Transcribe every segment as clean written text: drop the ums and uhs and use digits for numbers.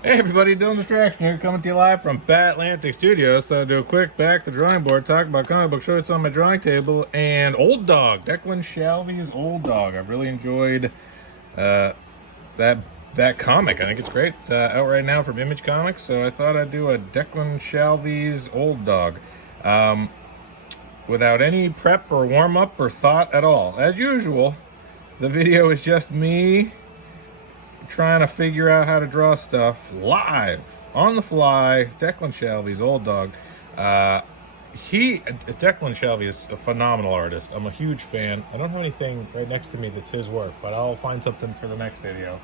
Hey everybody, Dylan Distraction here, coming to you live from Batlantic Studios. Thought I'd do a quick back to the drawing board, talk about comic book shorts on my drawing table, and Old Dog, Declan Shalvey's Old Dog. I've really enjoyed uh, that comic. I think it's great. It's out right now from Image Comics, so I thought I'd do a Declan Shalvey's Old Dog without any prep or warm up or thought at all. As usual, the video is just me trying to figure out how to draw stuff live on the fly. Declan Shalvey's Old Dog. Declan Shalvey is a phenomenal artist. I'm a huge fan. I don't have anything right next to me that's his work, but I'll find something for the next video.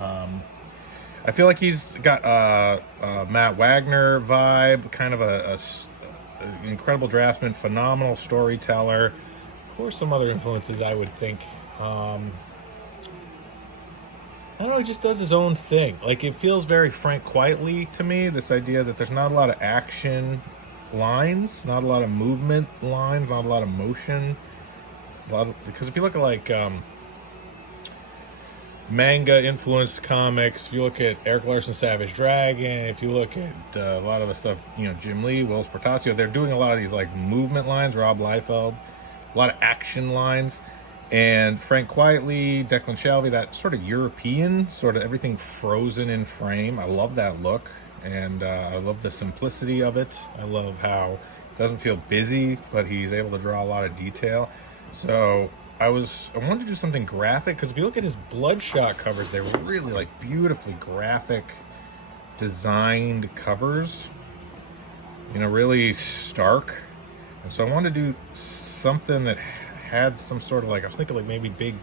I feel like he's got a Matt Wagner vibe, kind of an incredible draftsman, phenomenal storyteller. Of course, some other influences I would think. I don't know, he just does his own thing. Like, it feels very Frank Quitely to me, this idea that there's not a lot of action lines, not a lot of movement lines, not a lot of motion. Because if you look at, like, manga-influenced comics, if you look at Eric Larson Savage Dragon, if you look at a lot of the stuff, Jim Lee, Will Portacio, they're doing a lot of these, like, movement lines, Rob Liefeld, a lot of action lines. And Frank Quitely, Declan Shalvey, that sort of European, sort of everything frozen in frame. I love that look, and I love the simplicity of it. I love how it doesn't feel busy, but he's able to draw a lot of detail. So I wanted to do something graphic, because if you look at his Bloodshot covers, they're really like beautifully graphic designed covers, really stark. And so I wanted to do something that had some sort of, like, I was thinking like maybe big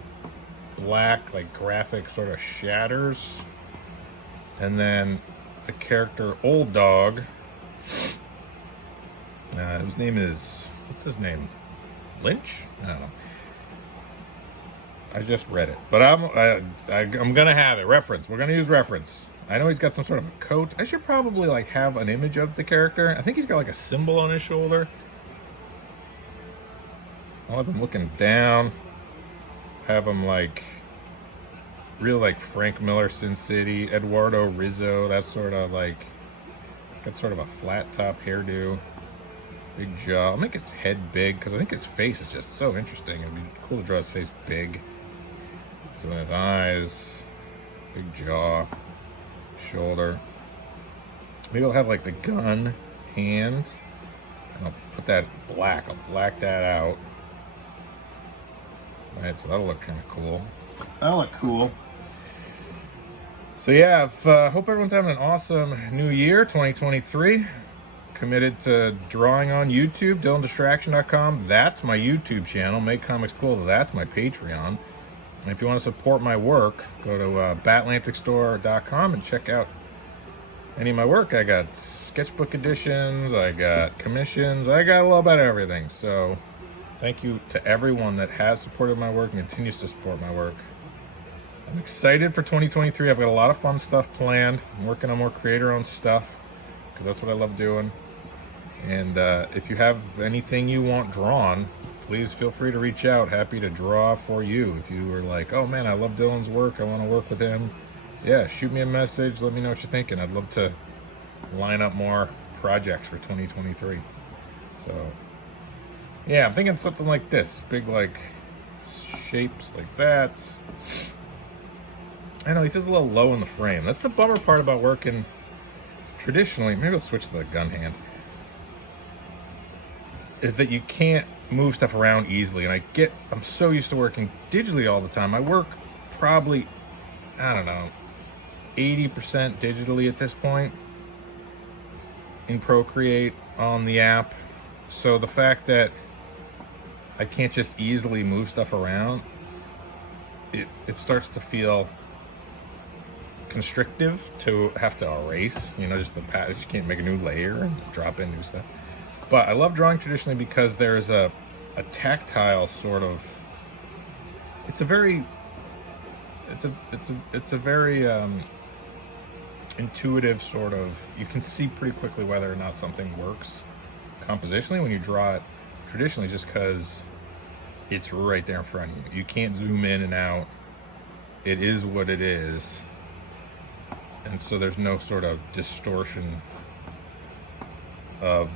black, like, graphic sort of shatters, and then the character Old Dog, whose name is, what's his name, Lynch? I don't know, I just read it, but I'm gonna have it. Reference, we're gonna use reference. I know he's got some sort of a coat. I should probably, like, have an image of the character. I think he's got like a symbol on his shoulder. I'll have him looking down, have him like real, like, Frank Miller, Sin City, Eduardo Rizzo, that sort of, like, got sort of a flat top hairdo, big jaw. I'll make his head big because I think his face is just so interesting. It'd be cool to draw his face big. So his eyes, big jaw, shoulder. Maybe I'll have like the gun hand, and I'll put that black, I'll black that out. Alright, so that'll look kind of cool. That'll look cool. So yeah, hope everyone's having an awesome new year, 2023. Committed to drawing on YouTube, DylanDistraction.com. That's my YouTube channel. Make Comics Cool. That's my Patreon. And if you want to support my work, go to BatlanticStore.com and check out any of my work. I got sketchbook editions, I got commissions, I got a little bit of everything. So thank you to everyone that has supported my work and continues to support my work. I'm excited for 2023. I've got a lot of fun stuff planned. I'm working on more creator-owned stuff because that's what I love doing. And if you have anything you want drawn, please feel free to reach out. Happy to draw for you. If you were like, oh man, I love Dylan's work, I want to work with him, yeah, shoot me a message. Let me know what you're thinking. I'd love to line up more projects for 2023. So yeah, I'm thinking something like this. Big, like, shapes like that. I know, he feels a little low in the frame. That's the bummer part about working traditionally. Maybe I'll switch to the gun hand. Is that you can't move stuff around easily. And I'm so used to working digitally all the time. I work probably, I don't know, 80% digitally at this point in Procreate on the app. So the fact that I can't just easily move stuff around, it starts to feel constrictive to have to erase, just the patch. You can't make a new layer and drop in new stuff. But I love drawing traditionally because there's a tactile sort of, it's a very intuitive sort of, you can see pretty quickly whether or not something works compositionally when you draw it traditionally, just because it's right there in front of you. You can't zoom in and out. It is what it is. And so there's no sort of distortion of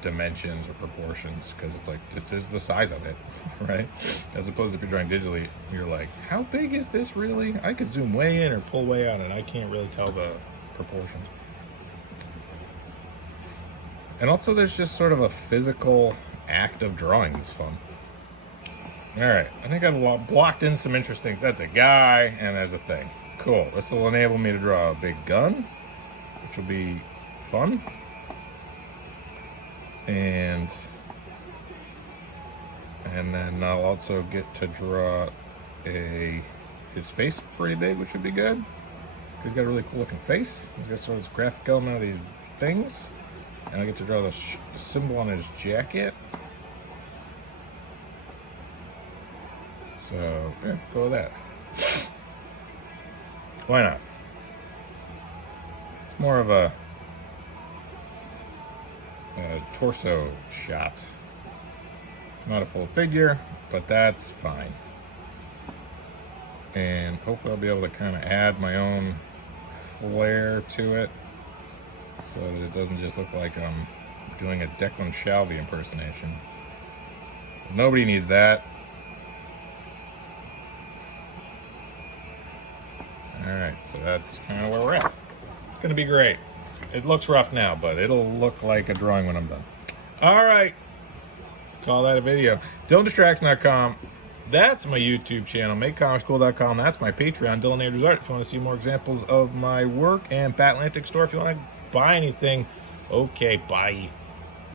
dimensions or proportions, because it's like, this is the size of it, right? As opposed to if you're drawing digitally, you're like, how big is this really? I could zoom way in or pull way out and I can't really tell the proportions. And also there's just sort of a physical act of drawing that's fun. All right, I think I've blocked in some interesting, that's a guy and there's a thing. Cool, this will enable me to draw a big gun, which will be fun. And then I'll also get to draw his face pretty big, which would be good. He's got a really cool looking face. He's got sort of this graphic element of these things. And I get to draw the symbol on his jacket. So, yeah, go with that. Why not? It's more of a torso shot. Not a full figure, but that's fine. And hopefully I'll be able to kind of add my own flair to it so that it doesn't just look like I'm doing a Declan Shalvey impersonation. Nobody needs that. Alright, so that's kind of where we're at. It's gonna be great. It looks rough now, but it'll look like a drawing when I'm done. Alright, call that a video. DylanDistraction.com. That's my YouTube channel. MakeComicsCool.com. That's my Patreon, Dylan Andrews Art. If you want to see more examples of my work, and Batlantic Store if you want to buy anything. Okay, bye.